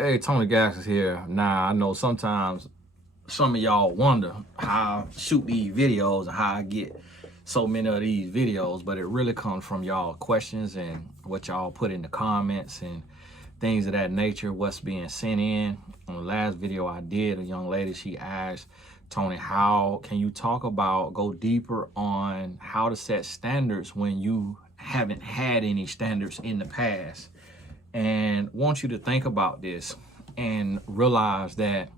Hey, Tony Gas is here. Now, I know sometimes some of y'all wonder how I shoot these videos and how I get so many of these videos, but it really comes from y'all questions and what y'all put in the comments and things of that nature, what's being sent in. On the last video I did, a young lady, she asked, Tony, how can you go deeper on how to set standards when you haven't had any standards in the past? And want you to think about this and realize that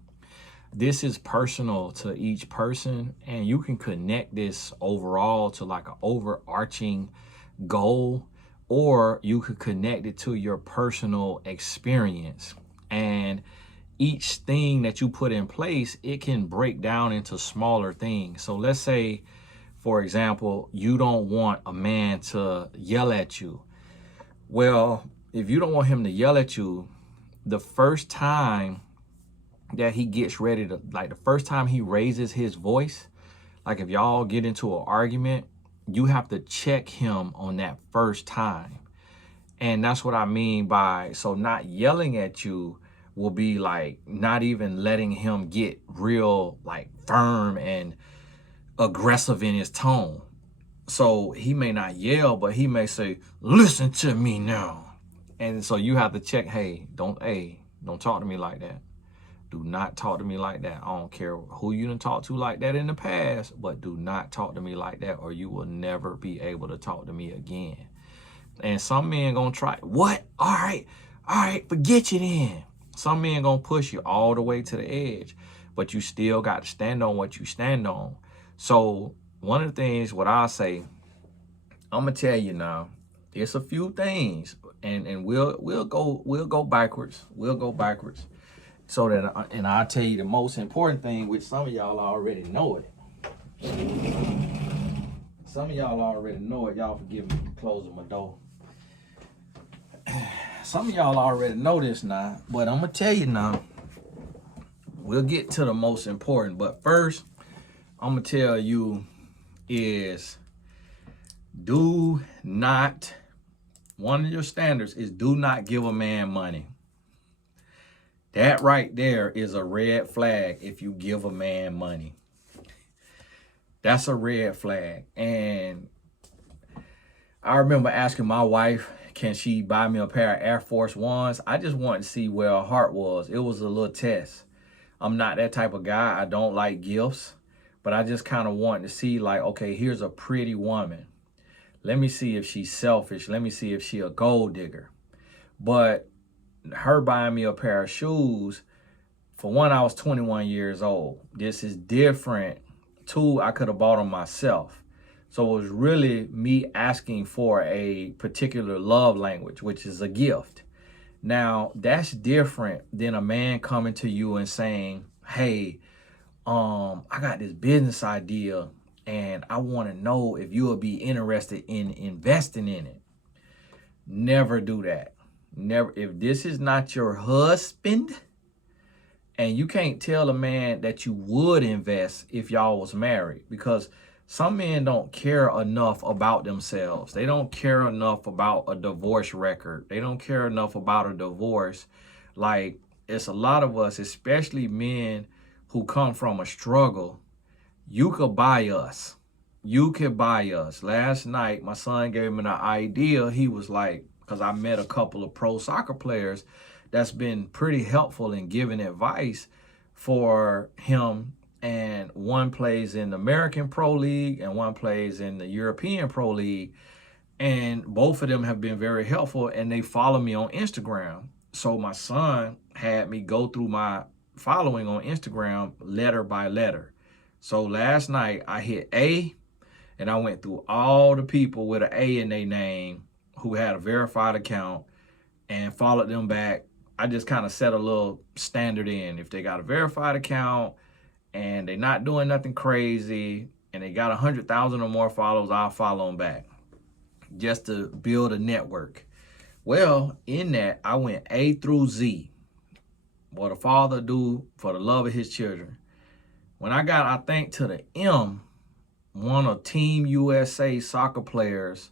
this is personal to each person, and you can connect this overall to like an overarching goal, or you could connect it to your personal experience. And each thing that you put in place, it can break down into smaller things. So let's say, for example, you don't want a man to yell at you. Well, if you don't want him to yell at you, the first time that he gets ready to, like the first time he raises his voice, like if y'all get into an argument, you have to check him on that first time. And that's what I mean by, so not yelling at you will be like not even letting him get real like firm and aggressive in his tone. So he may not yell, but he may say, listen to me now. And so you have to check, hey, don't talk to me like that. Do not talk to me like that. I don't care who you done talked to like that in the past, but do not talk to me like that, or you will never be able to talk to me again. And some men gonna try, what? All right, forget you then. Some men gonna push you all the way to the edge, but you still got to stand on what you stand on. So one of the things, what I say, I'm gonna tell you now, it's a few things, and we'll go backwards. We'll go backwards. So that, and I'll tell you the most important thing, which some of y'all already know it. Some of y'all already know it. Y'all forgive me for closing my door. Some of y'all already know this now, but I'm gonna tell you now. We'll get to the most important, but first, I'm gonna tell you is one of your standards is do not give a man money. That right there is a red flag if you give a man money. That's a red flag. And I remember asking my wife, can she buy me a pair of Air Force Ones? I just wanted to see where her heart was. It was a little test. I'm not that type of guy. I don't like gifts. But I just kind of wanted to see, like, okay, here's a pretty woman. Let me see if she's selfish. Let me see if she's a gold digger. But her buying me a pair of shoes, for one, I was 21 years old. This is different. Two, I could have bought them myself. So it was really me asking for a particular love language, which is a gift. Now, that's different than a man coming to you and saying, hey, I got this business idea and I want to know if you will be interested in investing in it. Never do that. Never. If this is not your husband, and you can't tell a man that you would invest if y'all was married, because some men don't care enough about themselves. They don't care enough about a divorce record. They don't care enough about a divorce. Like, it's a lot of us, especially men who come from a struggle. You could buy us. You could buy us. Last night, my son gave me an idea. He was like, because I met a couple of pro soccer players that's been pretty helpful in giving advice for him. And one plays in the American Pro League and one plays in the European Pro League. And both of them have been very helpful, and they follow me on Instagram. So my son had me go through my following on Instagram letter by letter. So last night I hit A, and I went through all the people with an A in their name who had a verified account and followed them back. I just kind of set a little standard in. If they got a verified account and they're not doing nothing crazy and they got 100,000 or more followers, I'll follow them back just to build a network. Well, in that, I went A through Z. What a father do for the love of his children. When I got, I think, to the M, one of Team USA soccer players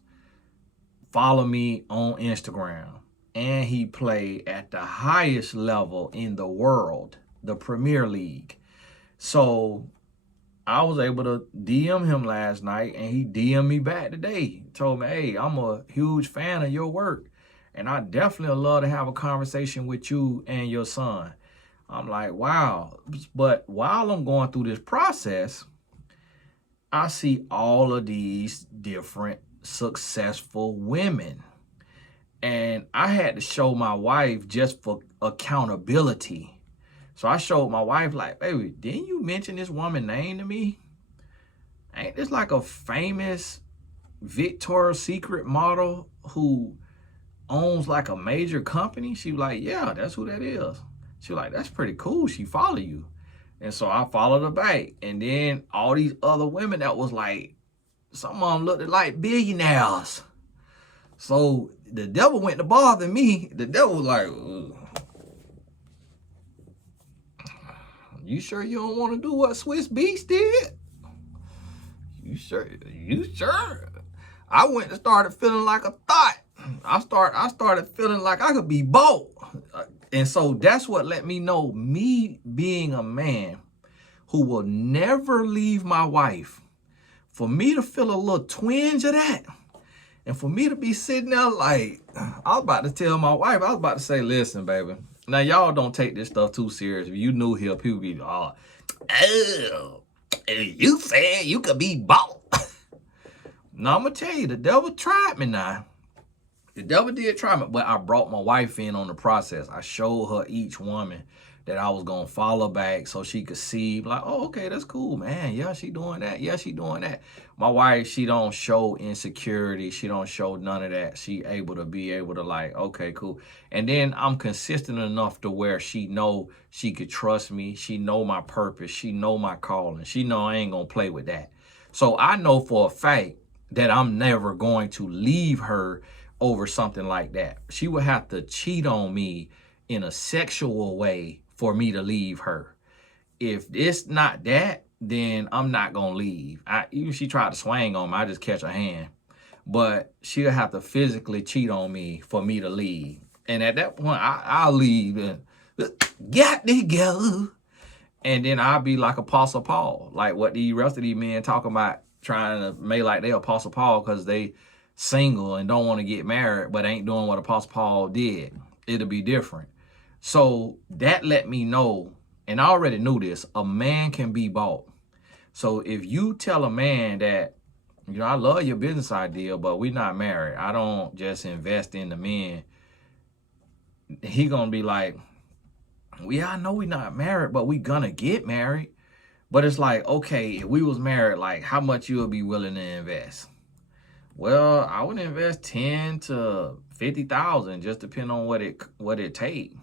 follow me on Instagram. and he played at the highest level in the world, the Premier League. So I was able to DM him last night, and he DM'd me back today. He told me, hey, I'm a huge fan of your work, and I definitely would love to have a conversation with you and your son. I'm like, wow. But while I'm going through this process, I see all of these different successful women. And I had to show my wife just for accountability. So I showed my wife, like, baby, didn't you mention this woman name to me? Ain't this like a famous Victoria's Secret model who owns like a major company? She was like, yeah, that's who that is. She was like, that's pretty cool. She follow you. And so I followed her back. And then all these other women that was like, some of them looked like billionaires. So the devil went to bother me. The devil was like, you sure you don't want to do what Swiss Beats did? You sure? You sure? I went and started feeling like a thought. I started feeling like I could be bought. And so that's what let me know, me being a man who will never leave my wife, for me to feel a little twinge of that, and for me to be sitting there like, I was about to tell my wife, I was about to say, listen, baby, now y'all don't take this stuff too serious. If you new here, people be, oh, you said you could be bought. Now, I'm going to tell you, the devil tried me now. The devil did try me, but I brought my wife in on the process. I showed her each woman that I was going to follow back so she could see, like, oh, okay, that's cool, man. Yeah, she doing that. Yeah, she doing that. My wife, she don't show insecurity. She don't show none of that. She able to like, okay, cool. And then I'm consistent enough to where she know she could trust me. She know my purpose. She know my calling. She know I ain't going to play with that. So I know for a fact that I'm never going to leave her over something like that. She would have to cheat on me in a sexual way for me to leave her. If it's not that, then I'm not gonna leave. Even if she tried to swing on me, I just catch her hand. But she'll have to physically cheat on me for me to leave. And at that point, I'll leave and got to go. And then I'll be like Apostle Paul, like what the rest of these men talking about, trying to make like they Apostle Paul because they single and don't want to get married, but ain't doing what Apostle Paul did. It'll be different. So that let me know, and I already knew this, a man can be bought. So if you tell a man that, you know, I love your business idea, but we're not married, I don't just invest in the men, he gonna be like, well, yeah, I know we're not married, but we gonna get married. But it's like, okay, if we was married, like how much you would be willing to invest? Well, I would invest 10 to 50,000, just depending on what it take.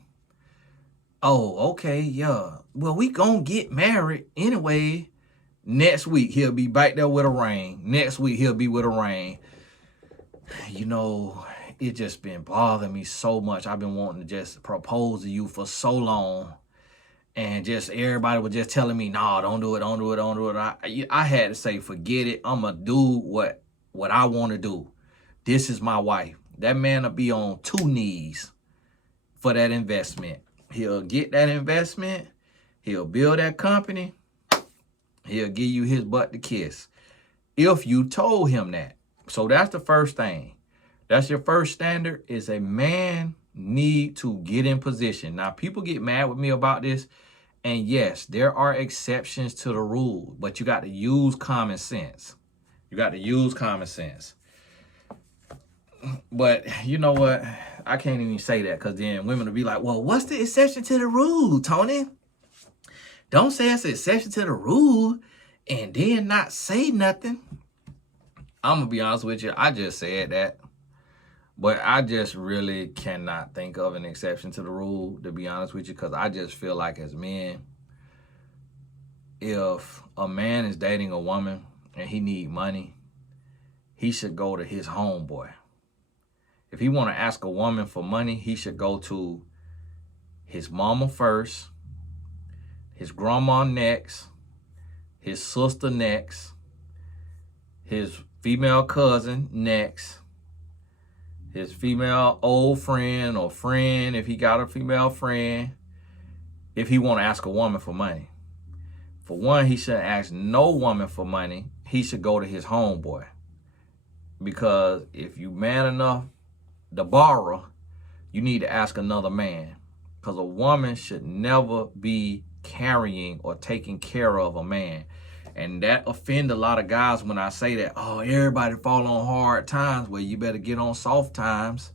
Oh, okay, yeah. Well, we gonna get married anyway. Next week he'll be back there with a ring. Next week he'll be with a ring. You know, it just been bothering me so much. I've been wanting to just propose to you for so long, and just everybody was just telling me, no, don't do it, don't do it, don't do it. I had to say, forget it. I'm gonna do what I want to do. This is my wife. That man will be on 2 knees for that investment. He'll get that investment. He'll build that company. He'll give you his butt to kiss if you told him that. So that's the first thing. That's your first standard, is a man need to get in position. Now, people get mad with me about this. And yes, there are exceptions to the rule, but you got to use common sense. You got to use common sense. But you know what? I can't even say that, because then women will be like, well, what's the exception to the rule, Tony? Don't say it's an exception to the rule and then not say nothing. I'm going to be honest with you. I just said that. But I just really cannot think of an exception to the rule, to be honest with you, because I just feel like as men, if a man is dating a woman and he need money, he should go to his homeboy. If he want to ask a woman for money, he should go to his mama first, his grandma next, his sister next, his female cousin next, his female old friend or friend, if he got a female friend, if he want to ask a woman for money. For one, he shouldn't ask no woman for money. He should go to his homeboy. Because if you man enough to borrow, you need to ask another man. Because a woman should never be carrying or taking care of a man. And that offend a lot of guys when I say that, oh, everybody fall on hard times. Well, you better get on soft times.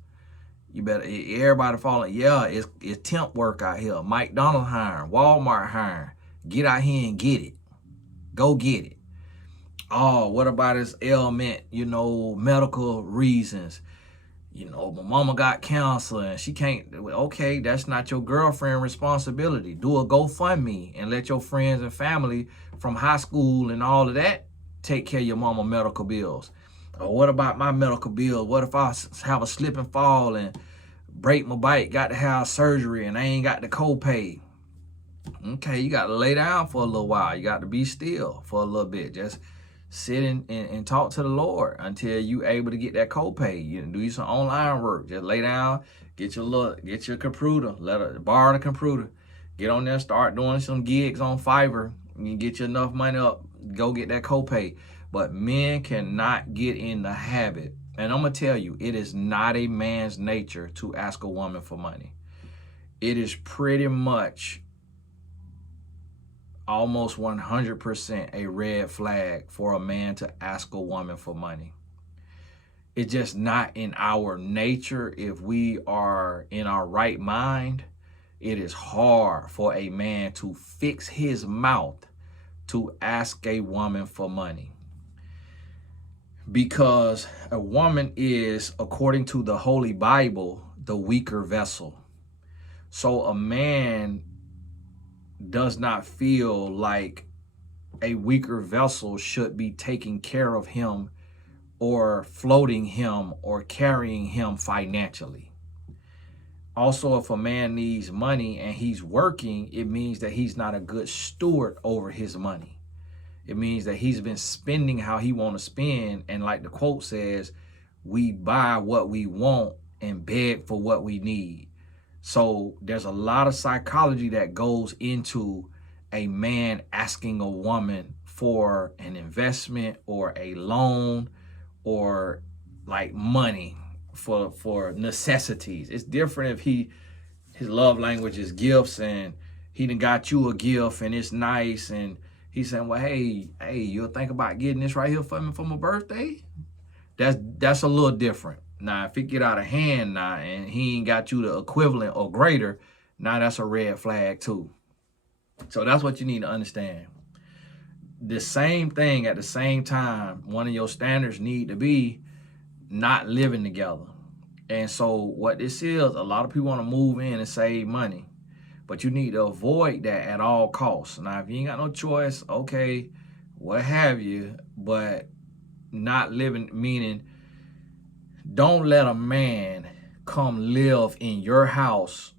You better, everybody falling. Yeah, it's temp work out here. McDonald's hiring, Walmart hiring. Get out here and get it. Go get it. Oh, what about his ailment? You know, medical reasons. You know, my mama got cancer and she can't. Okay, that's not your girlfriend responsibility. Do a GoFundMe and let your friends and family from high school and all of that take care of your mama medical bills. Or what about my medical bills? What if I have a slip and fall and break my bike, got to have surgery and I ain't got the copay? Okay, you got to lay down for a little while. You got to be still for a little bit. Just sit and talk to the Lord until you able to get that copay. You do some online work. Just lay down, get your computer, borrow the computer, get on there, start doing some gigs on Fiverr. You get you enough money up, go get that copay. But men cannot get in the habit. And I'm gonna tell you, it is not a man's nature to ask a woman for money. It is pretty much almost 100% a red flag for a man to ask a woman for money. It's just not in our nature. If we are in our right mind, it is hard for a man to fix his mouth to ask a woman for money. Because a woman is, according to the Holy Bible, the weaker vessel. So a man does not feel like a weaker vessel should be taking care of him or floating him or carrying him financially. Also, if a man needs money and he's working, it means that he's not a good steward over his money. It means that he's been spending how he want to spend. And like the quote says, we buy what we want and beg for what we need. So there's a lot of psychology that goes into a man asking a woman for an investment or a loan or like money for necessities. It's different if his love language is gifts and he done got you a gift and it's nice and he's saying, well, hey, you'll think about getting this right here for me for my birthday? That's a little different. Now, if it get out of hand now and he ain't got you the equivalent or greater, now that's a red flag too. So that's what you need to understand. The same thing at the same time, one of your standards need to be not living together. And so what this is, a lot of people want to move in and save money, but you need to avoid that at all costs. Now, if you ain't got no choice, okay, what have you, but not living, meaning don't let a man come live in your house.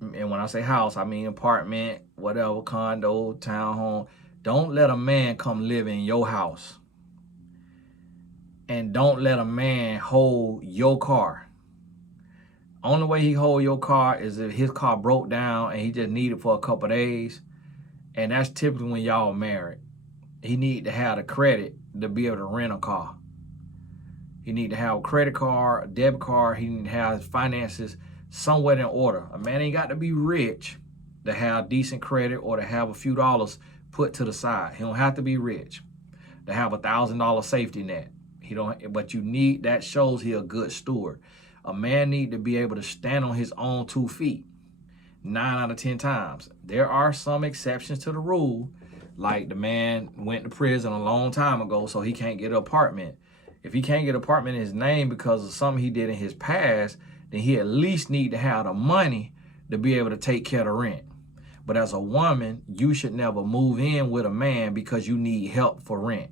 And when I say house, I mean apartment, whatever, condo, townhome. Don't let a man come live in your house. And don't let a man hold your car. Only way he hold your car is if his car broke down and he just need it for a couple of days. And that's typically when y'all married. He need to have the credit to be able to rent a car. He need to have a credit card, a debit card. He need to have his finances somewhat in order. A man ain't got to be rich to have decent credit or to have a few dollars put to the side. He don't have to be rich to have $1,000 safety net. He don't, but you need, that shows he a good steward. A man need to be able to stand on his own 2 feet 9 out of 10 times. There are some exceptions to the rule, like the man went to prison a long time ago, so he can't get an apartment. If he can't get an apartment in his name because of something he did in his past, then he at least need to have the money to be able to take care of the rent. But as a woman, you should never move in with a man because you need help for rent.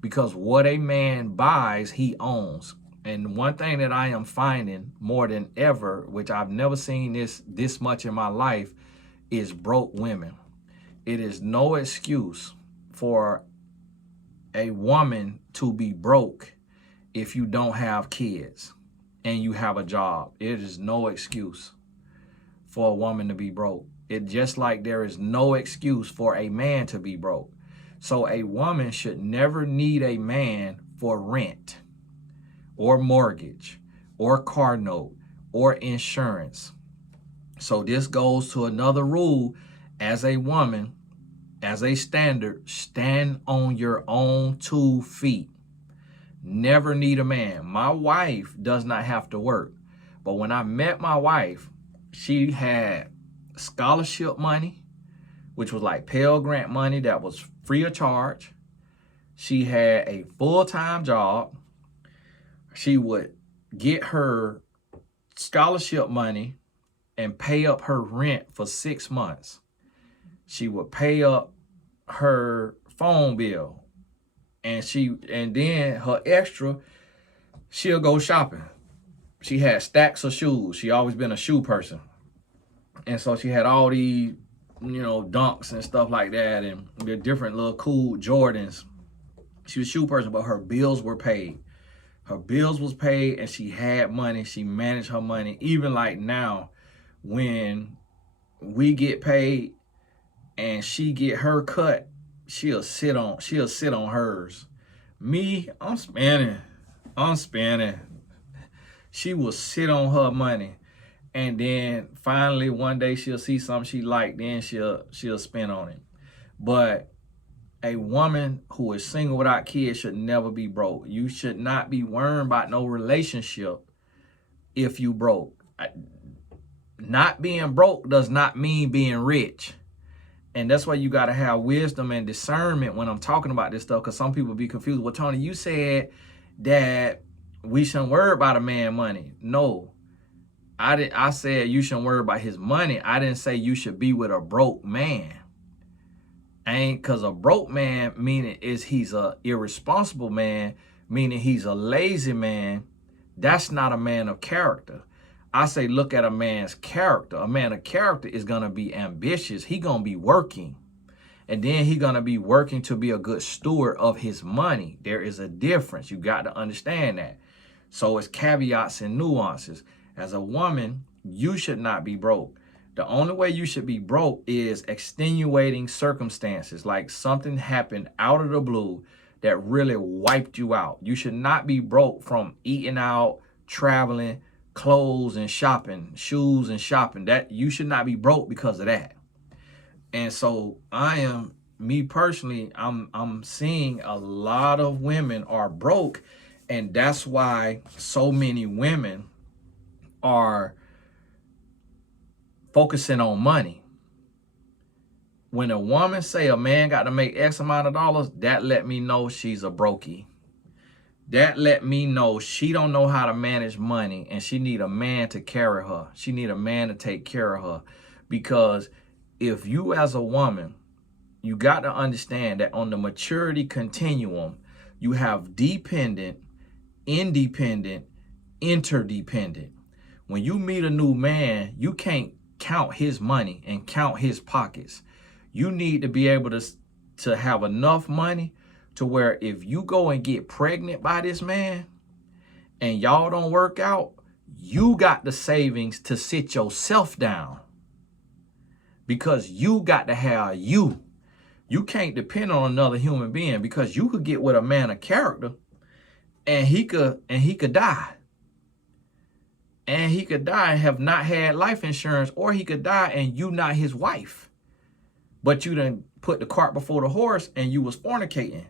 Because what a man buys, he owns. And one thing that I am finding more than ever, which I've never seen this much in my life, is broke women. It is no excuse for a woman to be broke if you don't have kids and you have a job. It is no excuse for a woman to be broke. It just like there is no excuse for a man to be broke. So a woman should never need a man for rent or mortgage or car note or insurance. So this goes to another rule. As a woman, as a standard, stand on your own 2 feet. Never need a man. My wife does not have to work. But when I met my wife, she had scholarship money, which was like Pell Grant money that was free of charge. She had a full-time job. She would get her scholarship money and pay up her rent for 6 months. She would pay up her phone bill, and then her extra, she'll go shopping. She had stacks of shoes. She always been a shoe person. And so she had all these, Dunks and stuff like that, and the different little cool Jordans. She was a shoe person, but her bills were paid. Her bills was paid, and she had money. She managed her money. Even like now, when we get paid and she get her cut, she'll sit on hers. Me, I'm spending. She will sit on her money. And then finally one day she'll see something she like, then she'll spend on it. But a woman who is single without kids should never be broke. You should not be worrying about no relationship if you broke. Not being broke does not mean being rich. And that's why you got to have wisdom and discernment when I'm talking about this stuff, because some people be confused. Well, Tony, you said that we shouldn't worry about a man's money. No, I said you shouldn't worry about his money. I didn't say you should be with a broke man. Because a broke man, meaning he's a irresponsible man, meaning he's a lazy man. That's not a man of character. I say look at a man's character. A man of character is going to be ambitious. He going to be working. And then he going to be working to be a good steward of his money. There is a difference. You got to understand that. So it's caveats and nuances. As a woman, you should not be broke. The only way you should be broke is extenuating circumstances, like something happened out of the blue that really wiped you out. You should not be broke from eating out, traveling, clothes and shopping, shoes and shopping. That you should not be broke because of that. And so me personally, I'm seeing a lot of women are broke, and that's why so many women are focusing on money. When a woman say a man got to make X amount of dollars, that let me know she's a brokey. That let me know she don't know how to manage money, and she need a man to carry her. She need a man to take care of her. Because if you as a woman, you got to understand that on the maturity continuum, you have dependent, independent, interdependent. When you meet a new man, you can't count his money and count his pockets. You need to be able to have enough money to where if you go and get pregnant by this man and y'all don't work out, you got the savings to sit yourself down, because you got to have you. You can't depend on another human being, because you could get with a man of character and he could die. And he could die and have not had life insurance, or he could die and you not his wife. But you done put the cart before the horse and you was fornicating.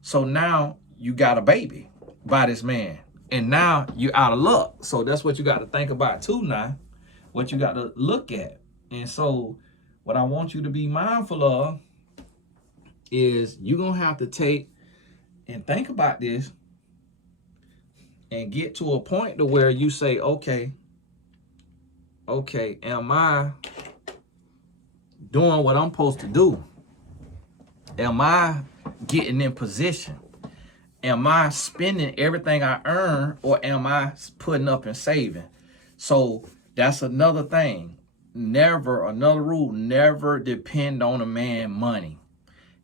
So now you got a baby by this man. And now you out of luck. So that's what you got to think about too now. What you got to look at. And so what I want you to be mindful of is you're going to have to take and think about this and get to a point to where you say, okay, am I doing what I'm supposed to do? Am I getting in position? Am I spending everything I earn, or am I putting up and saving? So that's another thing. Another rule, never depend on a man's money.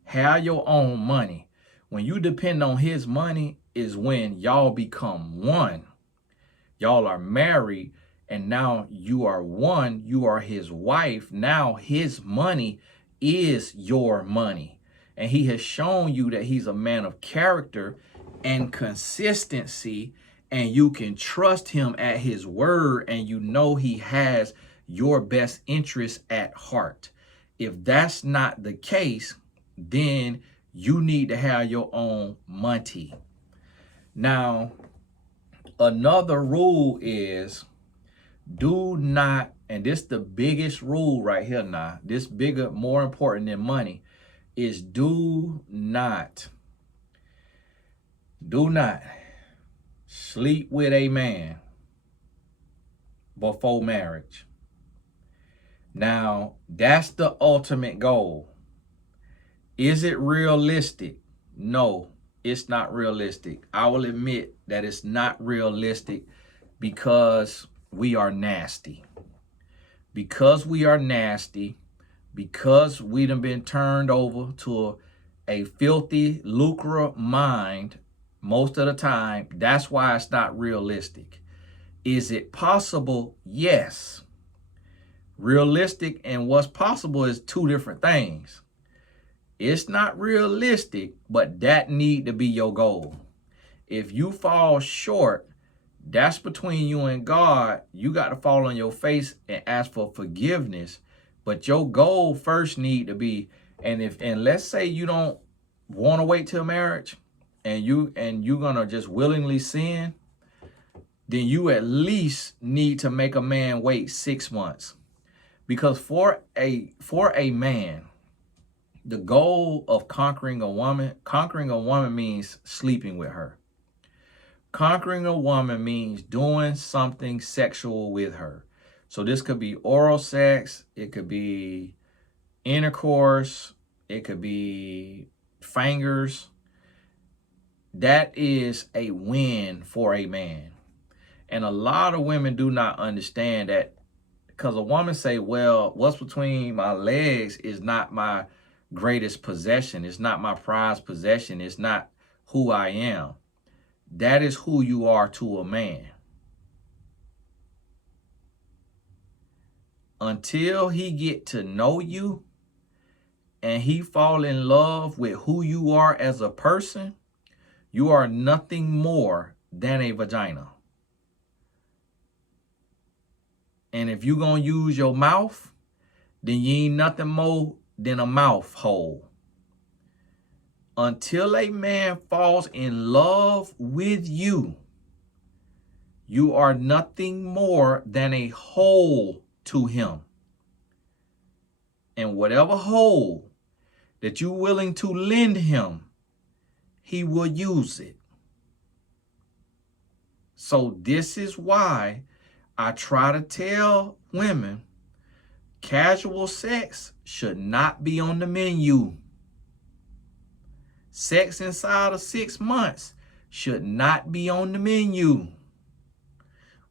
Have your own money. When you depend on his money, is when y'all become one. Y'all are married, and now you are one. You are his wife. Now his money is your money. And he has shown you that he's a man of character and consistency, and you can trust him at his word, and you know he has your best interest at heart. If that's not the case, then you need to have your own money. Now, another rule is do not, and this is the biggest rule right here now, this bigger, more important than money, is do not sleep with a man before marriage. Now, that's the ultimate goal. Is it realistic? No, it's not realistic. I will admit that it's not realistic because we are nasty. Because we are nasty, because we done been turned over to a filthy, lucre mind most of the time, that's why it's not realistic. Is it possible? Yes. Realistic and what's possible is two different things. It's not realistic, but that need to be your goal. If you fall short, that's between you and God. You got to fall on your face and ask for forgiveness. But your goal first need to be, and let's say you don't want to wait till marriage, and you're gonna just willingly sin, then you at least need to make a man wait 6 months. Because for a man, the goal of conquering a woman means sleeping with her. Conquering a woman means doing something sexual with her. So this could be oral sex, it could be intercourse, it could be fingers. That is a win for a man. And a lot of women do not understand that, because a woman say, well, what's between my legs is not my greatest possession. It's not my prized possession. It's not who I am. That is who you are to a man. Until he get to know you and he fall in love with who you are as a person, you are nothing more than a vagina. And if you're going to use your mouth, then you ain't nothing more than a mouth hole. Until a man falls in love with you, you are nothing more than a hole to him. And whatever hole that you're willing to lend him, he will use it. So this is why I try to tell women, casual sex should not be on the menu. Sex inside of 6 months should not be on the menu.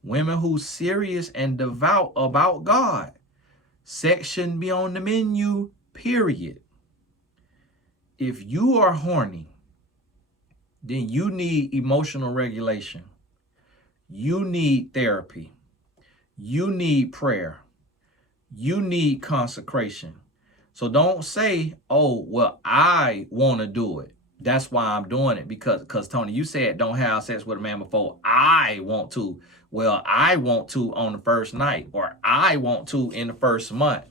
Women who's serious and devout about God, sex shouldn't be on the menu, period. If you are horny, then you need emotional regulation. You need therapy. You need prayer. You need consecration. So don't say, oh, well, I want to do it. That's why I'm doing it. Because Tony, you said don't have sex with a man before I want to. Well, I want to on the first night, or I want to in the first month.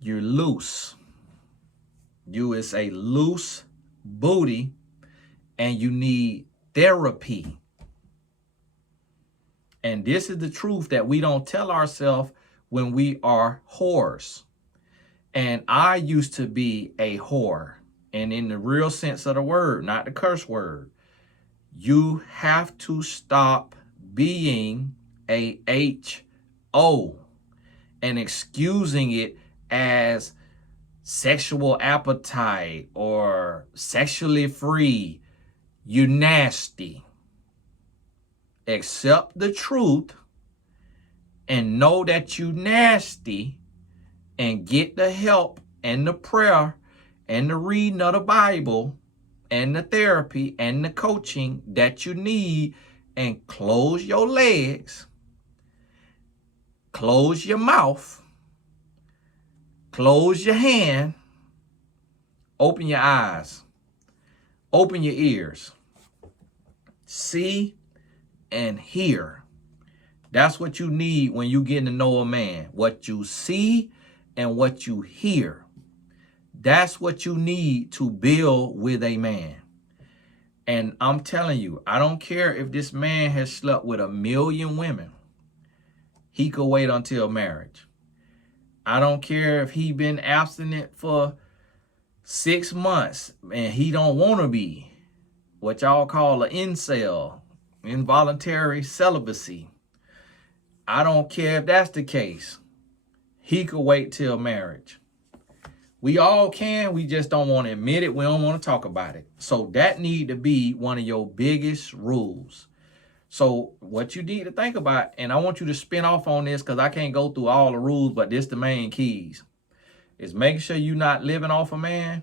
You're loose. You is a loose booty, and you need therapy. And this is the truth that we don't tell ourselves when we are whores. And I used to be a whore. And in the real sense of the word, not the curse word, you have to stop being a HO and excusing it as sexual appetite or sexually free. You're nasty. Accept the truth and know that you nasty, and get the help and the prayer and the reading of the Bible and the therapy and the coaching that you need, and close your legs, close your mouth, close your hand, open your eyes, open your ears, see and hear. That's what you need when you get to know a man. What you see and what you hear. That's what you need to build with a man. And I'm telling you, I don't care if this man has slept with 1 million women. He could wait until marriage. I don't care if he been abstinent for 6 months and he don't want to be, what y'all call an incel, involuntary celibacy. I don't care if that's the case. He could wait till marriage. We all can. We just don't want to admit it. We don't want to talk about it. So that need to be one of your biggest rules. So what you need to think about, and I want you to spin off on this because I can't go through all the rules, but this the main keys, is making sure you're not living off a man.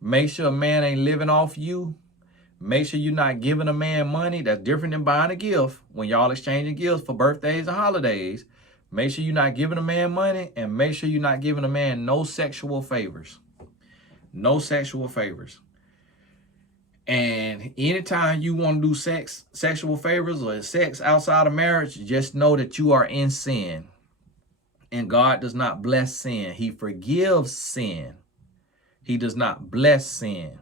Make sure a man ain't living off you. Make sure you're not giving a man money. That's different than buying a gift. When y'all exchanging gifts for birthdays and holidays, make sure you're not giving a man money, and make sure you're not giving a man no sexual favors. No sexual favors. And anytime you want to do sexual favors or sex outside of marriage, just know that you are in sin. And God does not bless sin. He forgives sin. He does not bless sin.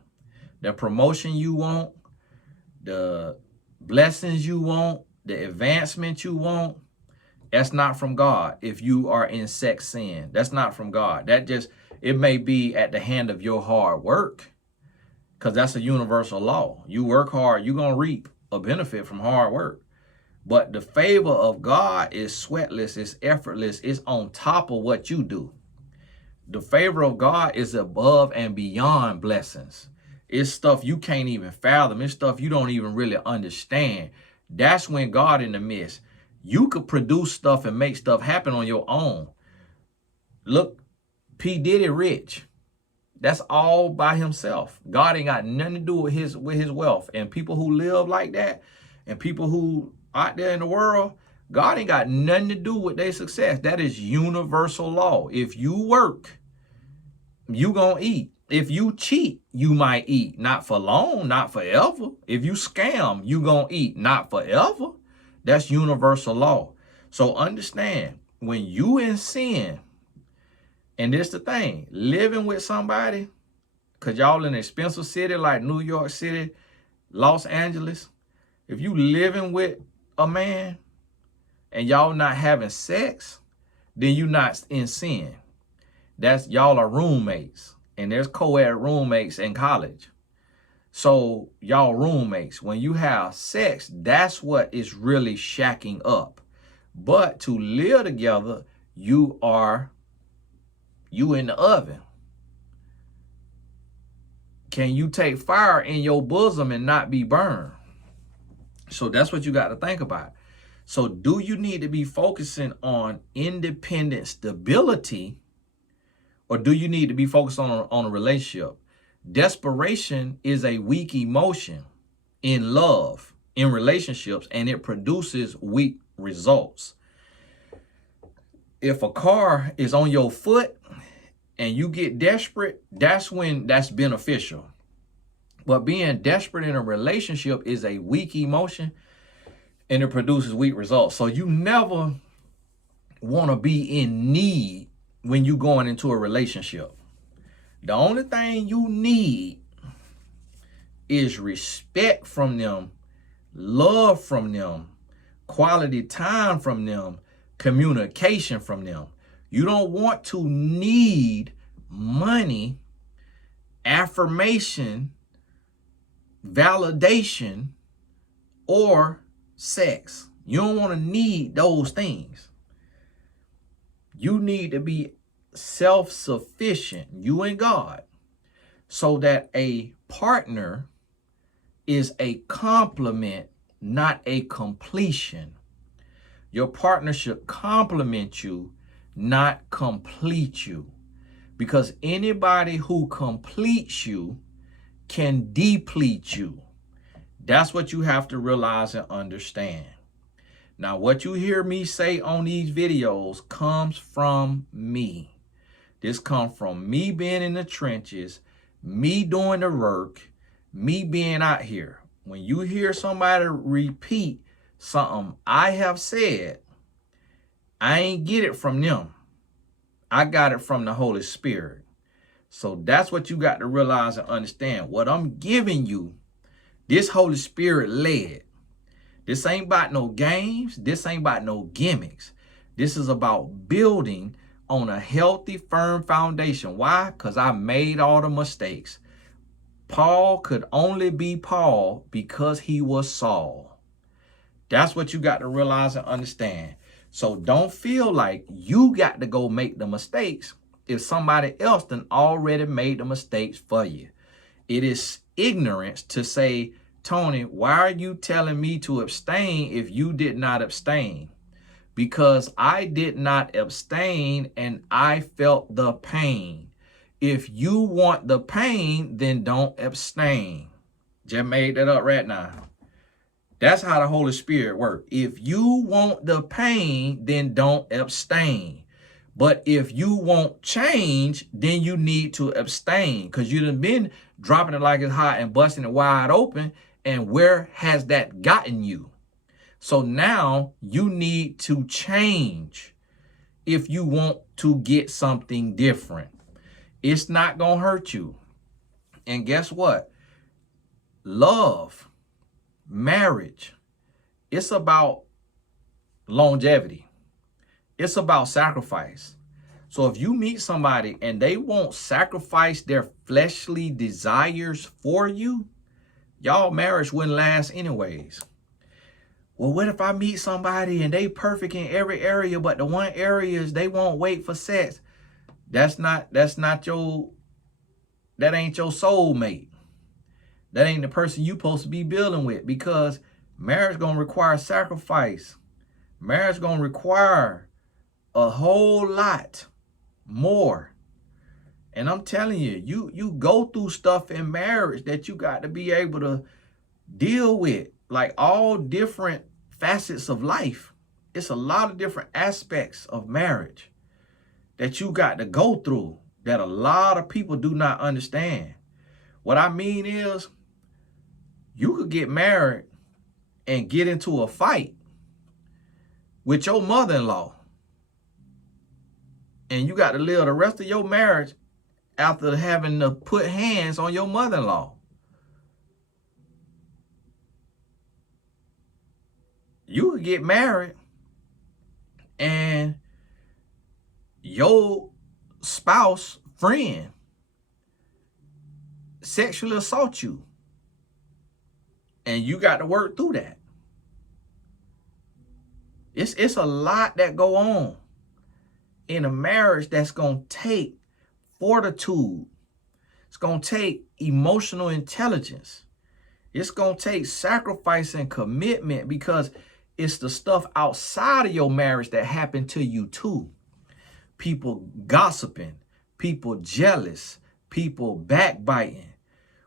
The promotion you want, the blessings you want, the advancement you want, that's not from God. If you are in sex sin, that's not from God. It may be at the hand of your hard work, because that's a universal law. You work hard, you're going to reap a benefit from hard work. But the favor of God is sweatless, it's effortless, it's on top of what you do. The favor of God is above and beyond blessings. It's stuff you can't even fathom. It's stuff you don't even really understand. That's when God in the midst. You could produce stuff and make stuff happen on your own. Look, P. Diddy rich. That's all by himself. God ain't got nothing to do with his wealth. And people who live like that, and people who out there in the world, God ain't got nothing to do with their success. That is universal law. If you work, you gonna eat. If you cheat, you might eat. Not for long, not forever. If you scam, you gonna eat. Not forever. That's universal law. So understand, when you in sin, and this the thing, living with somebody, because y'all in an expensive city like New York City, Los Angeles, if you living with a man and y'all not having sex, then you not in sin. That's y'all are roommates. And there's co-ed roommates in college. So y'all roommates, when you have sex, that's what is really shacking up. But to live together, you in the oven. Can you take fire in your bosom and not be burned? So that's what you got to think about. So do you need to be focusing on independent stability, or do you need to be focused on a relationship? Desperation is a weak emotion in love, in relationships, and it produces weak results. If a car is on your foot and you get desperate, that's when that's beneficial. But being desperate in a relationship is a weak emotion, and it produces weak results. So you never want to be in need when you're going into a relationship. The only thing you need is respect from them, love from them, quality time from them, communication from them. You don't want to need money, affirmation, validation, or sex. You don't want to need those things. You need to be self-sufficient, you and God, so that a partner is a complement, not a completion. Your partner should complement you, not complete you. Because anybody who completes you can deplete you. That's what you have to realize and understand. Now, what you hear me say on these videos comes from me. This comes from me being in the trenches, me doing the work, me being out here. When you hear somebody repeat something I have said, I ain't get it from them. I got it from the Holy Spirit. So that's what you got to realize and understand. What I'm giving you, this Holy Spirit led. This ain't about no games. This ain't about no gimmicks. This is about building on a healthy, firm foundation. Why? Because I made all the mistakes. Paul could only be Paul because he was Saul. That's what you got to realize and understand. So don't feel like you got to go make the mistakes if somebody else done already made the mistakes for you. It is ignorance to say, Tony, why are you telling me to abstain if you did not abstain? Because I did not abstain and I felt the pain. If you want the pain, then don't abstain. Just made that up right now. That's how the Holy Spirit works. If you want the pain, then don't abstain. But if you want change, then you need to abstain, because you done been dropping it like it's hot and busting it wide open. And where has that gotten you? So now you need to change if you want to get something different. It's not going to hurt you. And guess what? Love, marriage, it's about longevity. It's about sacrifice. So if you meet somebody and they won't sacrifice their fleshly desires for you, y'all marriage wouldn't last anyways. Well, what if I meet somebody and they perfect in every area, but the one area is they won't wait for sex? That ain't your soulmate. That ain't the person you supposed to be building with, because marriage gonna require sacrifice. Marriage gonna require a whole lot more. And I'm telling you, you go through stuff in marriage that you got to be able to deal with, like all different facets of life. It's a lot of different aspects of marriage that you got to go through that a lot of people do not understand. What I mean is, you could get married and get into a fight with your mother-in-law, and you got to live the rest of your marriage after having to put hands on your mother-in-law. You could get married and your spouse, friend, sexually assault you, and you got to work through that. It's a lot that go on in a marriage that's going to take fortitude. It's going to take emotional intelligence. It's going to take sacrifice and commitment, because it's the stuff outside of your marriage that happened to you too. People gossiping, people jealous, people backbiting.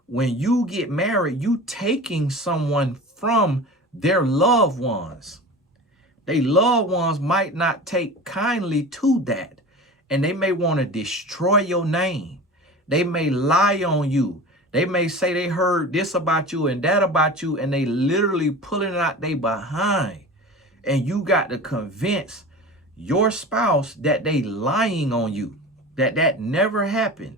When you get married, you taking someone from their loved ones. They loved ones might not take kindly to that, and they may want to destroy your name. They may lie on you. They may say they heard this about you and that about you, and they literally pulling it out they behind. And you got to convince your spouse that they lying on you, that never happened.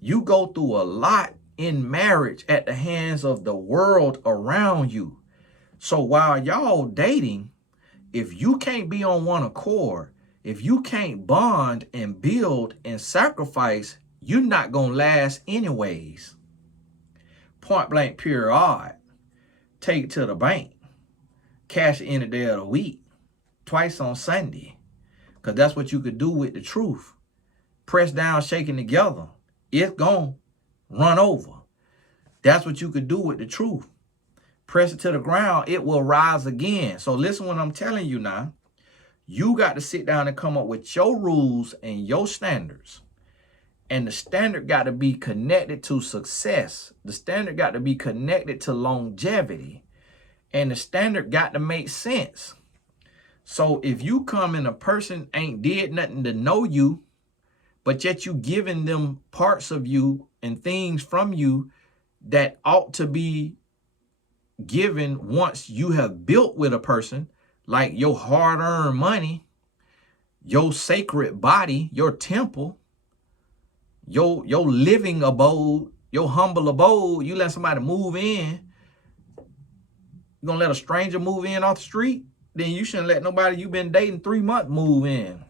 You go through a lot in marriage at the hands of the world around you. So while y'all dating, if you can't be on one accord, if you can't bond and build and sacrifice, you're not going to last anyways. Point blank, period. Take it to the bank. Cash it in a day of the week. Twice on Sunday. Because that's what you could do with the truth. Press down, shaking together. It's going to run over. That's what you could do with the truth. Press it to the ground, it will rise again. So listen what I'm telling you now. You got to sit down and come up with your rules and your standards. And the standard got to be connected to success. The standard got to be connected to longevity. And the standard got to make sense. So if you come and a person ain't did nothing to know you, but yet you giving them parts of you and things from you that ought to be given once you have built with a person, like your hard-earned money, your sacred body, your temple, your living abode, your humble abode, you let somebody move in, you gonna let a stranger move in off the street? Then you shouldn't let nobody you been dating 3 months move in.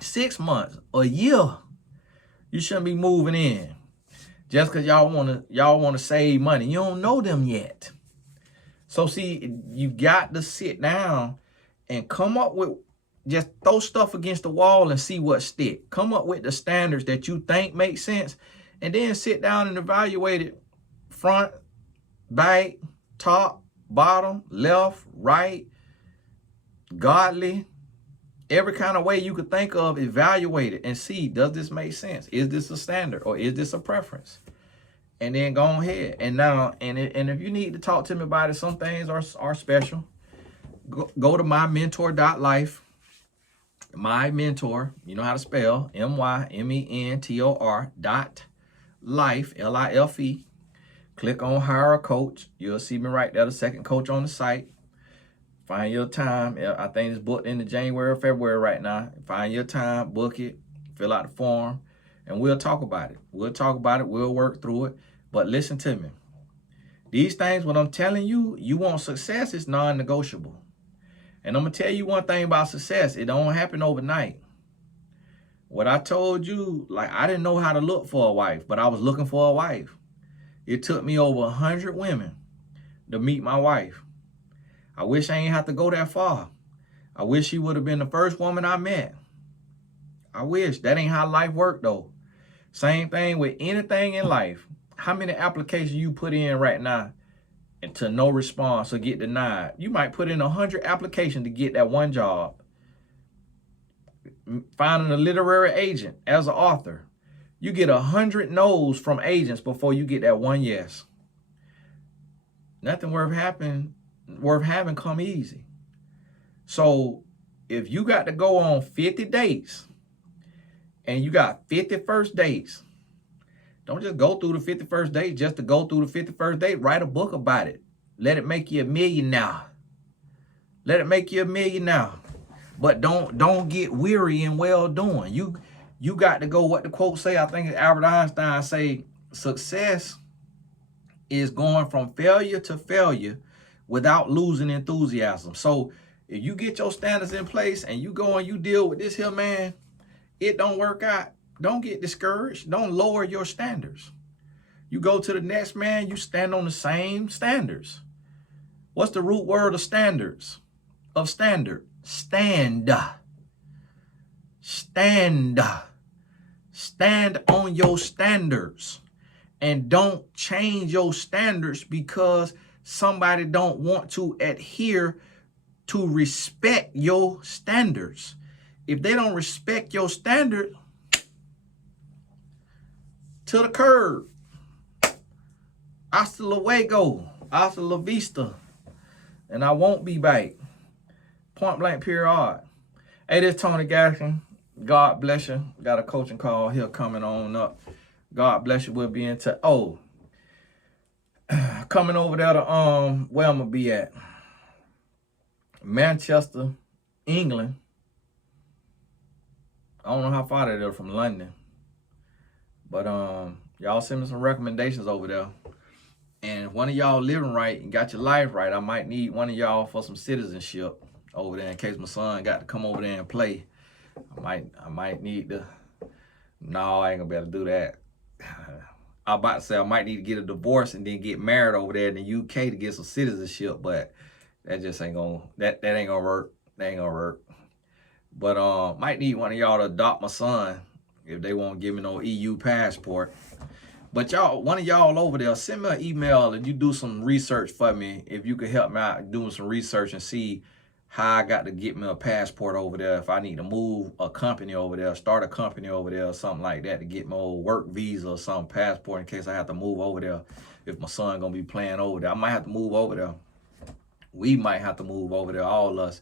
6 months, a year. You shouldn't be moving in just because y'all wanna save money. You don't know them yet. So see, you got to sit down and come up with, just throw stuff against the wall and see what stick. Come up with the standards that you think make sense, and then sit down and evaluate it front, back, top, bottom, left, right, godly, every kind of way you could think of. Evaluate it and see, does this make sense? Is this a standard or is this a preference? And then go ahead. And now, and if you need to talk to me about it, some things are special. Go to mymentor.life. My mentor, you know how to spell, MYMENTOR.life, LIFE. Click on hire a coach. You'll see me right there, the second coach on the site. Find your time. I think it's booked into January or February right now. Find your time, book it, fill out the form, and we'll talk about it. We'll talk about it. We'll work through it. But listen to me. These things, what I'm telling you, you want success, is non-negotiable. And I'm going to tell you one thing about success. It don't happen overnight. What I told you, like, I didn't know how to look for a wife, but I was looking for a wife. It took me over 100 women to meet my wife. I wish I ain't have to go that far. I wish she would have been the first woman I met. I wish. That ain't how life worked, though. Same thing with anything in life. How many applications you put in right now and to no response or get denied? You might put in 100 applications to get that one job. Finding a literary agent as an author, you get 100 no's from agents before you get that one yes. Nothing worth having come easy. So if you got to go on 50 dates and you got 50 first dates, don't just go through the 51st date just to go through the 51st date. Write a book about it. Let it make you $1 million now. Let it make you $1 million now. But don't get weary in well doing. You got to go, what the quote say, I think Albert Einstein say, success is going from failure to failure without losing enthusiasm. So if you get your standards in place and you go and you deal with this here, man, it don't work out, don't get discouraged. Don't lower your standards. You go to the next man, you stand on the same standards. What's the root word of standards? Of standard? Stand. Stand. Stand on your standards. And don't change your standards because somebody don't want to adhere to respect your standards. If they don't respect your standard, to the curb. Hasta luego. Hasta la vista. And I won't be back. Point blank period. Hey, this is Tony Gaskin. God bless you. Got a coaching call here coming on up. God bless you. We'll be into coming over there to where I'm gonna be at. Manchester, England. I don't know how far that is from London. But y'all send me some recommendations over there. And if one of y'all living right and got your life right, I might need one of y'all for some citizenship over there in case my son got to come over there and play. I might need to. No, I ain't gonna be able to do that. I'm about to say I might need to get a divorce and then get married over there in the UK to get some citizenship, but that just ain't gonna that ain't gonna work. That ain't gonna work. But might need one of y'all to adopt my son if they won't give me no EU passport. But y'all, one of y'all over there, send me an email and you do some research for me. If you could help me out doing some research and see how I got to get me a passport over there, if I need to move a company over there, start a company over there or something like that, to get my old work visa or some passport in case I have to move over there. If my son gonna be playing over there, I might have to move over there. We might have to move over there, all of us.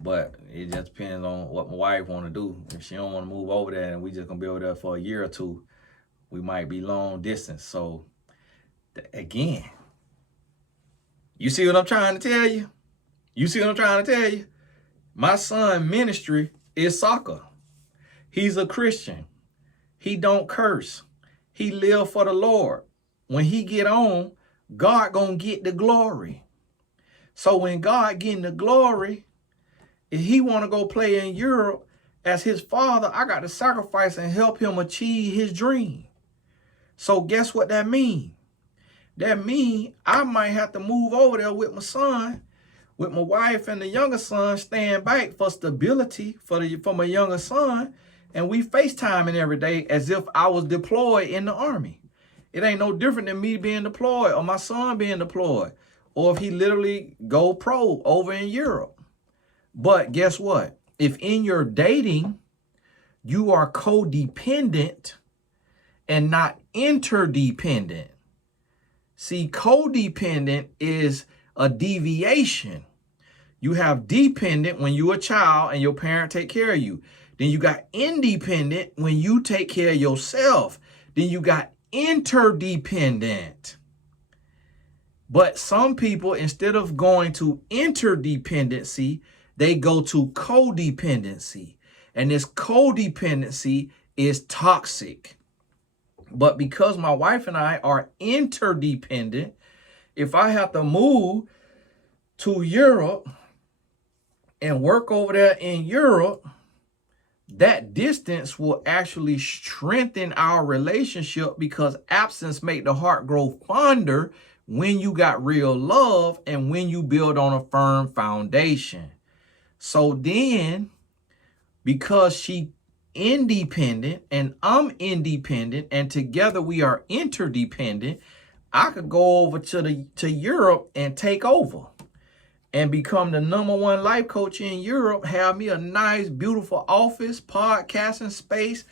But it just depends on what my wife want to do. If she don't want to move over there and we just gonna be over there for a year or two, we might be long distance. So again, you see what I'm trying to tell you? You see what I'm trying to tell you? My son ministry is soccer. He's a Christian. He don't curse. He live for the Lord. When he get on, God gonna get the glory. So when God getting the glory, if he want to go play in Europe as his father, I got to sacrifice and help him achieve his dream. So guess what that mean? That mean I might have to move over there with my son, with my wife and the younger son, staying back for stability for my younger son. And we FaceTiming every day as if I was deployed in the army. It ain't no different than me being deployed or my son being deployed, or if he literally go pro over in Europe. But guess what? If in your dating, you are codependent and not interdependent. See, codependent is a deviation. You have dependent when you're a child and your parent take care of you. Then you got independent when you take care of yourself. Then you got interdependent. But some people, instead of going to interdependency, they go to codependency. And this codependency is toxic. But because my wife and I are interdependent, if I have to move to Europe and work over there in Europe, that distance will actually strengthen our relationship, because absence make the heart grow fonder when you got real love and when you build on a firm foundation. So then, because she independent and I'm independent and together we are interdependent, I could go over to Europe and take over and become the #1 life coach in Europe, have me a nice, beautiful office, podcasting space,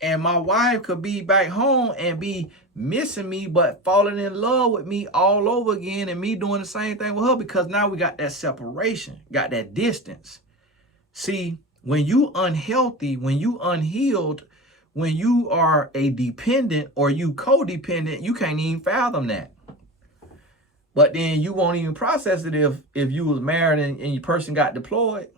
and my wife could be back home and be missing me, but falling in love with me all over again, and me doing the same thing with her, because now we got that separation, got that distance. See, when you unhealthy, when you unhealed, when you are a dependent or you codependent, you can't even fathom that. But then you won't even process it if you was married and your person got deployed.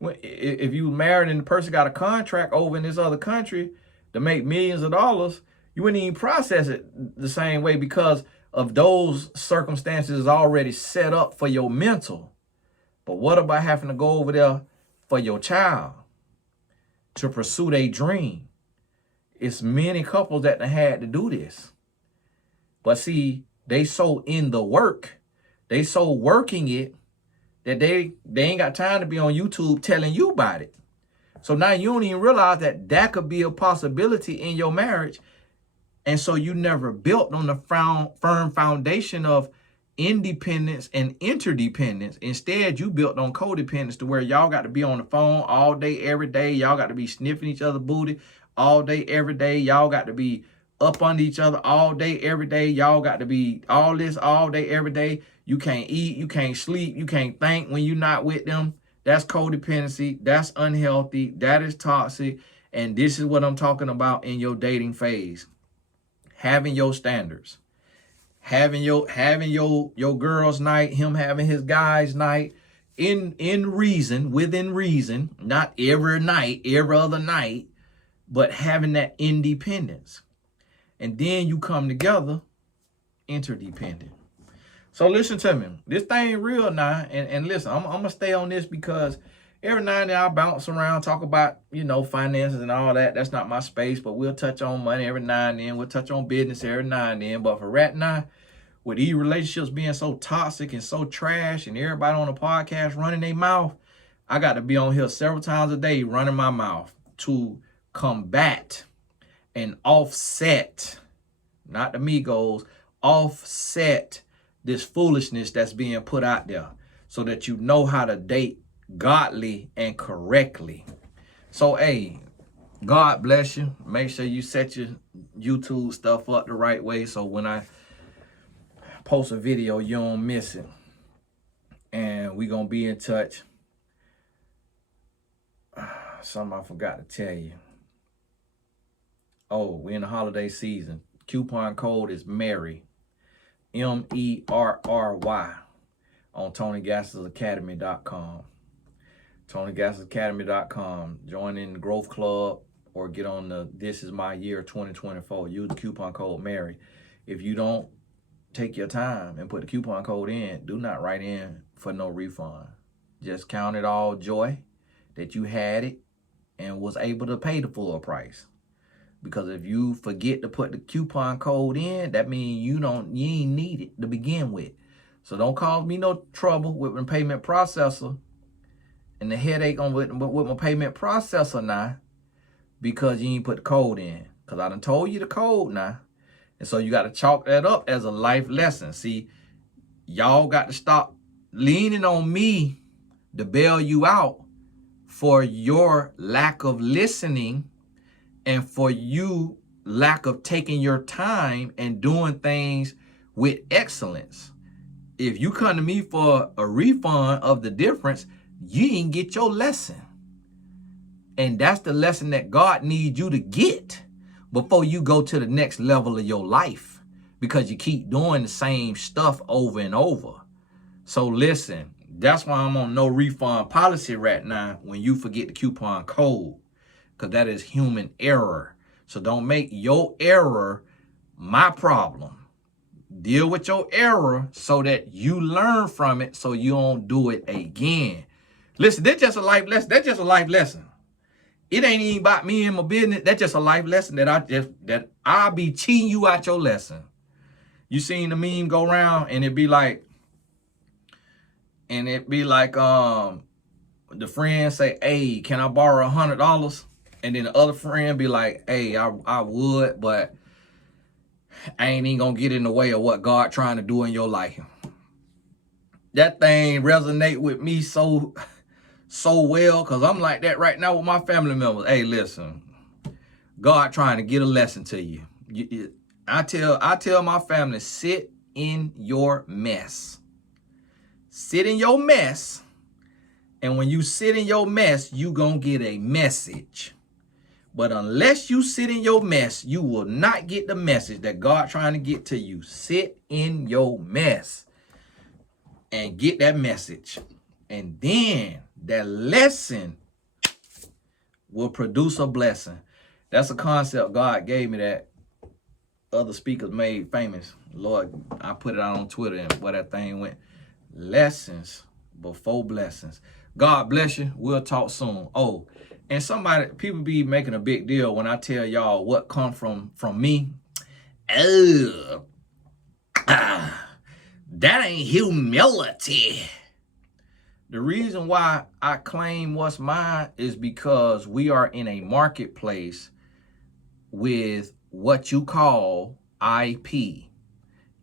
If you was married and the person got a contract over in this other country to make millions of dollars, you wouldn't even process it the same way, because of those circumstances already set up for your mental. But what about having to go over there for your child to pursue their dream? It's many couples that had to do this. But see, they so in the work, they so working it, that they ain't got time to be on YouTube telling you about it. So now you don't even realize that could be a possibility in your marriage. And so you never built on the firm foundation of independence and interdependence. Instead, you built on codependence, to where y'all got to be on the phone all day, every day. Y'all got to be sniffing each other's booty all day, every day. Y'all got to be up under each other all day, every day. Y'all got to be all this all day, every day. You can't eat, you can't sleep, you can't think when you're not with them. That's codependency. That's unhealthy. That is toxic. And this is what I'm talking about in your dating phase. Having your standards. Having your girls' night, him having his guys' night, in reason, within reason, not every night, every other night, but having that independence. And then you come together interdependent. So listen to me. This thing real now. And listen, I'm going to stay on this, because every now and then I'll bounce around, talk about, finances and all that. That's not my space, but we'll touch on money every now and then. We'll touch on business every now and then. But for right now, with these relationships being so toxic and so trash, and everybody on the podcast running their mouth, I got to be on here several times a day running my mouth to combat and offset, not the Migos, offset this foolishness that's being put out there. so that you know how to date godly and correctly. So, hey, God bless you. Make sure you set your YouTube stuff up the right way so when I post a video, you don't miss it. And we're going to be in touch. Something I forgot to tell you. Oh, we're in the holiday season. Coupon code is Merry, Merry, on TonyGasselsAcademy.com. TonyGasselsAcademy.com. Join in the Growth Club or get on the This Is My Year 2024. Use the coupon code Merry. If you don't take your time and put the coupon code in, do not write in for no refund. Just count it all joy that you had it and was able to pay the full price. Because if you forget to put the coupon code in, that means you ain't need it to begin with. So don't cause me no trouble with my payment processor and the headache on with my payment processor now because you ain't put the code in. Because I done told you the code now. And so you got to chalk that up as a life lesson. See, y'all got to stop leaning on me to bail you out for your lack of listening and for you lack of taking your time and doing things with excellence. If you come to me for a refund of the difference, you didn't get your lesson. And that's the lesson that God needs you to get before you go to the next level of your life, because you keep doing the same stuff over and over. So listen, that's why I'm on no refund policy right now when you forget the coupon code, because that is human error. So don't make your error my problem. Deal with your error so that you learn from it so you don't do it again. Listen, that's just a life lesson. That's just a life lesson. It ain't even about me and my business. That's just a life lesson that I'll be cheating you out your lesson. You seen the meme go around and it be like, the friend say, hey, can I borrow $100? And then the other friend be like, hey, I would, but I ain't even gonna get in the way of what God trying to do in your life. That thing resonate with me so well, because I'm like that right now with my family members. Hey, listen, God trying to get a lesson to you. I tell my family, sit in your mess. Sit in your mess. And when you sit in your mess, you gonna get a message. But unless you sit in your mess, you will not get the message that God trying to get to you. Sit in your mess and get that message. And then that lesson will produce a blessing. That's a concept God gave me that other speakers made famous. Lord, I put it out on Twitter and where that thing went. Lessons before blessings. God bless you. We'll talk soon. Oh, and people be making a big deal when I tell y'all what come from me. Oh, that ain't humility. The reason why I claim what's mine is because we are in a marketplace with what you call IP,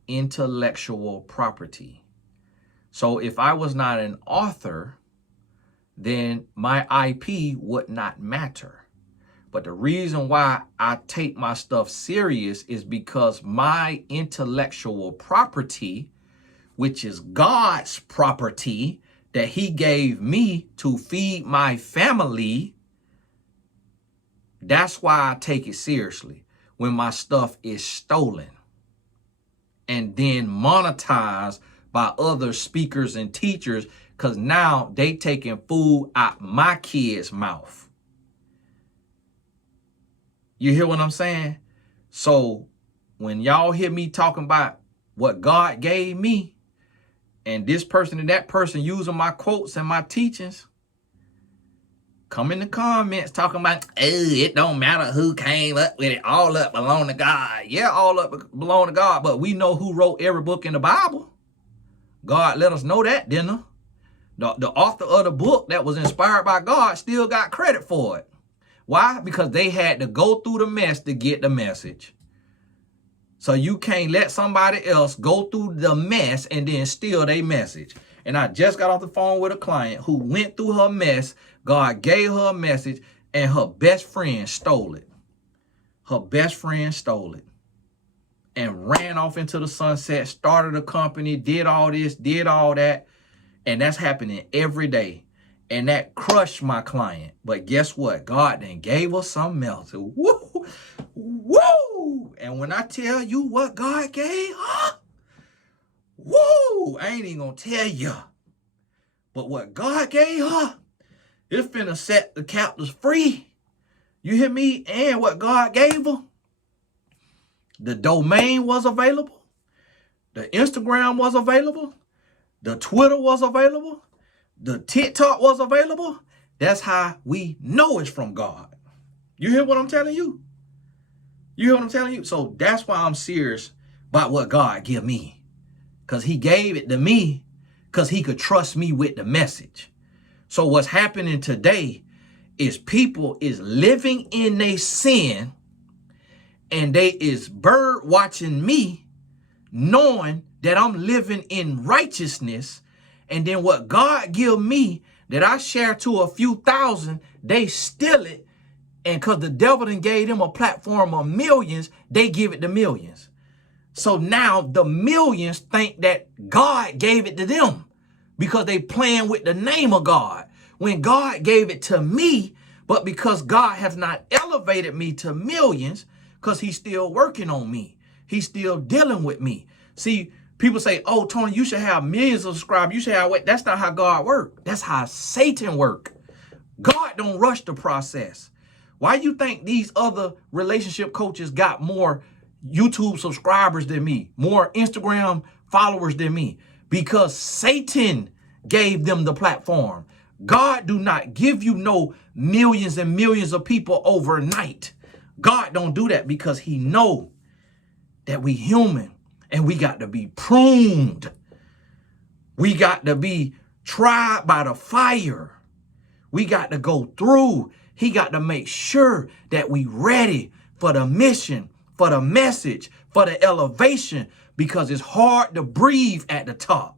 intellectual property. So if I was not an author, then my IP would not matter. But the reason why I take my stuff serious is because my intellectual property, which is God's property that he gave me to feed my family, that's why I take it seriously when my stuff is stolen and then monetized by other speakers and teachers, because now they taking food out my kids' mouth. You hear what I'm saying? So when y'all hear me talking about what God gave me and this person and that person using my quotes and my teachings, come in the comments talking about, oh, it don't matter who came up with it. All up belong to God. Yeah, all up belong to God, but we know who wrote every book in the Bible. God let us know that, didn't he? The author of the book that was inspired by God still got credit for it. Why? Because they had to go through the mess to get the message. So you can't let somebody else go through the mess and then steal their message. And I just got off the phone with a client who went through her mess. God gave her a message and her best friend stole it. Her best friend stole it and ran off into the sunset, started a company, did all this, did all that. And that's happening every day. And that crushed my client. But guess what? God then gave us something else. Woo! Woo! And when I tell you what God gave her, woo! I ain't even gonna tell you. But what God gave her, it's finna set the captives free. You hear me? And what God gave her, the domain was available. The Instagram was available. The Twitter was available. The TikTok was available. That's how we know it's from God. You hear what I'm telling you? You hear what I'm telling you? So that's why I'm serious about what God give me. Because he gave it to me because he could trust me with the message. So what's happening today is people is living in their sin and they is bird watching me knowing that I'm living in righteousness. And then what God give me that I share to a few thousand, they steal it. And because the devil done gave them a platform of millions, they give it to millions. So now the millions think that God gave it to them because they playing with the name of God. When God gave it to me, but because God has not elevated me to millions, because he's still working on me. He's still dealing with me. See, people say, oh, Tony, you should have millions of subscribers. You should have, that's not how God works. That's how Satan works. God don't rush the process. Why you think these other relationship coaches got more YouTube subscribers than me, more Instagram followers than me? Because Satan gave them the platform. God do not give you no millions and millions of people overnight. God don't do that because he know that we human. And we got to be pruned. We got to be tried by the fire. We got to go through. He got to make sure that we ready for the mission, for the message, for the elevation, because it's hard to breathe at the top.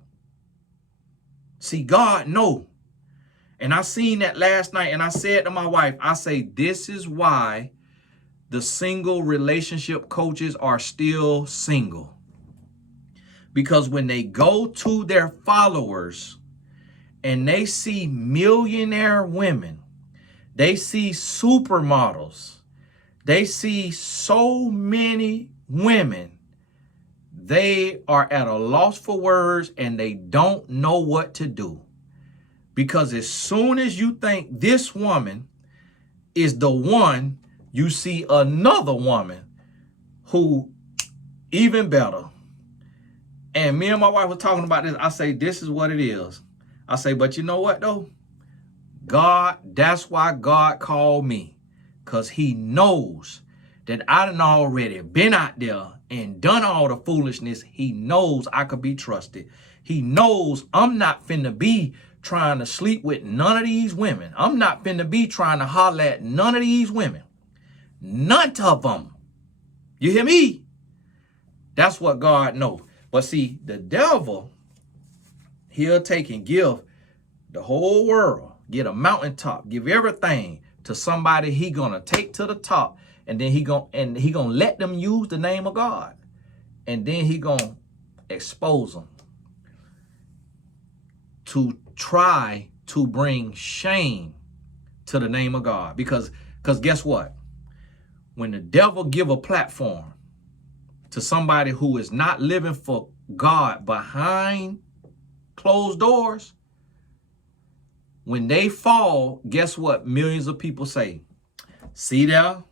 See, God know. And I seen that last night and I said to my wife, I say, this is why the single relationship coaches are still single. Because when they go to their followers and they see millionaire women, they see supermodels, they see so many women, they are at a loss for words and they don't know what to do. Because as soon as you think this woman is the one, you see another woman who even better. And me and my wife were talking about this. I say, this is what it is. I say, but you know what though? God, that's why God called me. Because he knows that I done already been out there and done all the foolishness. He knows I could be trusted. He knows I'm not finna be trying to sleep with none of these women. I'm not finna be trying to holler at none of these women. None of them. You hear me? That's what God knows. But see, the devil, he'll take and give the whole world, get a mountaintop, give everything to somebody he gonna take to the top, and then he gonna let them use the name of God, and then he gonna expose them to try to bring shame to the name of God. Because guess what? When the devil give a platform to somebody who is not living for God behind closed doors, when they fall, guess what millions of people say? See there?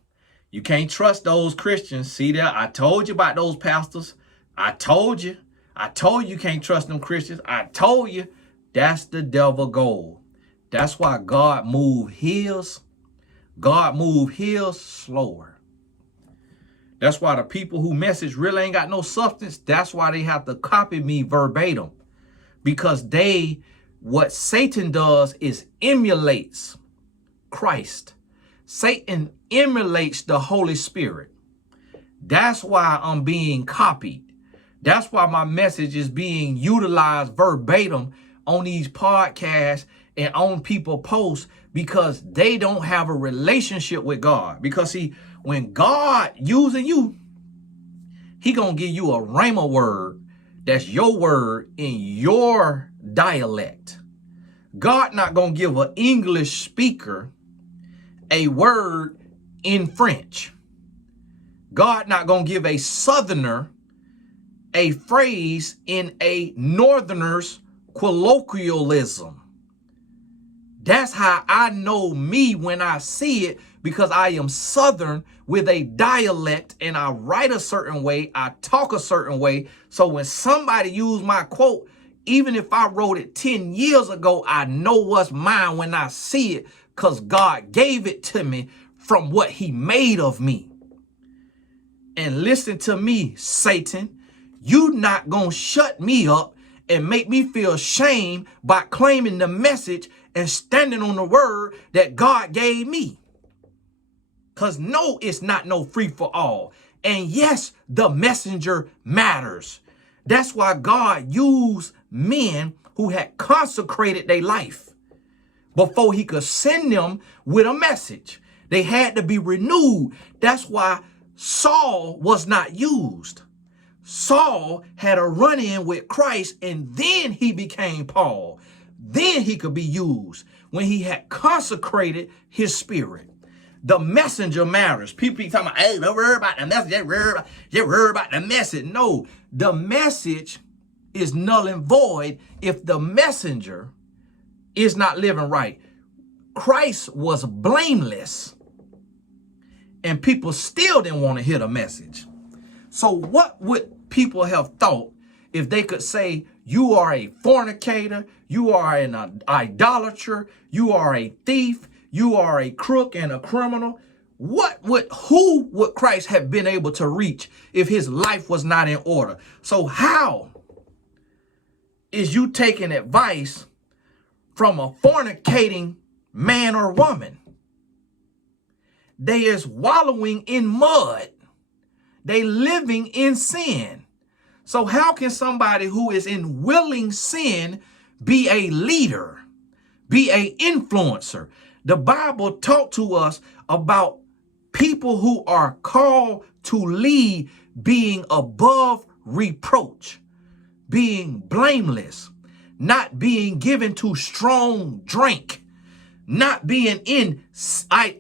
You can't trust those Christians. See there? I told you about those pastors. I told you. I told you can't trust them Christians. I told you. That's the devil goal. That's why God moved his. God moved his slower. That's why the people who message really ain't got no substance. That's why they have to copy me verbatim. Because what Satan does is emulates Christ. Satan emulates the Holy Spirit. That's why I'm being copied. That's why my message is being utilized verbatim on these podcasts and on people posts because they don't have a relationship with God. Because see, when God using you, he gonna give you a rhema word that's your word in your dialect. God not gonna give an English speaker a word in French. God not gonna give a southerner a phrase in a northerner's colloquialism. That's how I know me when I see it, because I am Southern with a dialect and I write a certain way, I talk a certain way. So when somebody use my quote, even if I wrote it 10 years ago, I know what's mine when I see it, because God gave it to me from what he made of me. And listen to me, Satan, you not gonna shut me up and make me feel shame by claiming the message and standing on the word that God gave me. Because no, it's not no free for all. And yes, the messenger matters. That's why God used men who had consecrated their life before he could send them with a message. They had to be renewed. That's why Saul was not used. Saul had a run-in with Christ, and then he became Paul. Then he could be used when he had consecrated his spirit. The messenger matters. People keep talking about, hey, don't worry about the message. Just worry about the message. No, the message is null and void if the messenger is not living right. Christ was blameless, and people still didn't want to hear the message. So what would people have thought if they could say, you are a fornicator, you are an idolater, you are a thief, you are a crook and a criminal? Who would Christ have been able to reach if his life was not in order? So how is you taking advice from a fornicating man or woman? They is wallowing in mud. They living in sin. So how can somebody who is in willing sin be a leader, be a influencer? The Bible talks to us about people who are called to lead being above reproach, being blameless, not being given to strong drink, not being in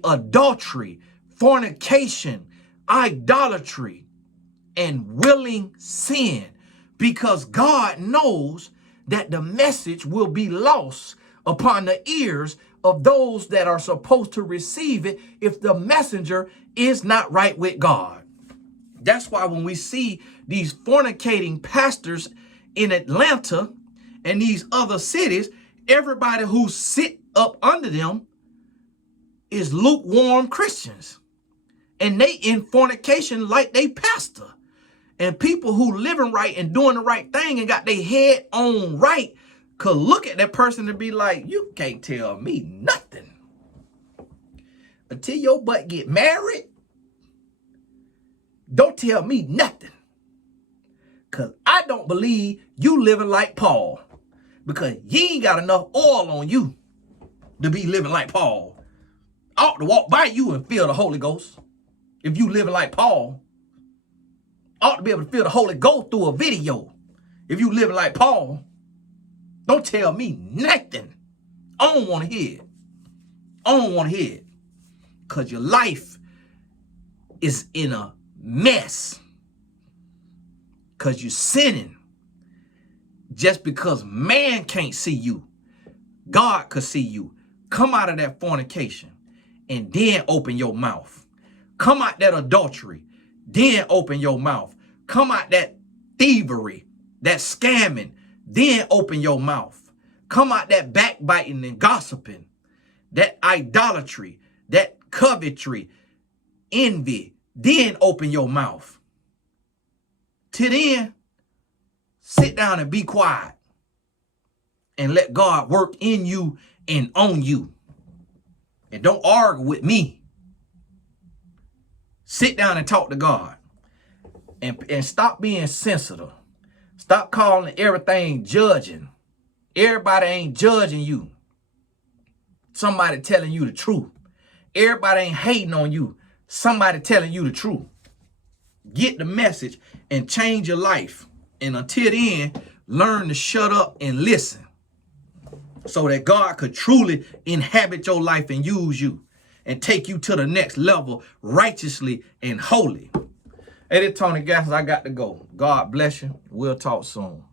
adultery, fornication, idolatry, and willing sin, because God knows that the message will be lost upon the ears of those that are supposed to receive it if the messenger is not right with God. That's why when we see these fornicating pastors in Atlanta and these other cities, everybody who sit up under them is lukewarm Christians. And they in fornication like they pastor. And people who living right and doing the right thing and got their head on right could look at that person and be like, you can't tell me nothing. Until your butt get married, don't tell me nothing. Because I don't believe you living like Paul. Because you ain't got enough oil on you to be living like Paul. I ought to walk by you and feel the Holy Ghost. If you living like Paul, I ought to be able to feel the Holy Ghost through a video. If you living like Paul, don't tell me nothing. I don't want to hear it. I don't want to hear it. Because your life is in a mess. Because you're sinning. Just because man can't see you, God could see you. Come out of that fornication and then open your mouth. Come out that adultery, then open your mouth. Come out that thievery, that scamming, then open your mouth. Come out that backbiting and gossiping, that idolatry, that covetry, envy, then open your mouth. Till then, sit down and be quiet and let God work in you and on you. And don't argue with me. Sit down and talk to God. And stop being sensitive. Stop calling everything judging. Everybody ain't judging you. Somebody telling you the truth. Everybody ain't hating on you. Somebody telling you the truth. Get the message and change your life. And until then, learn to shut up and listen so that God could truly inhabit your life and use you and take you to the next level righteously and holy. Hey, this Tony Gaskins, I got to go. God bless you. We'll talk soon.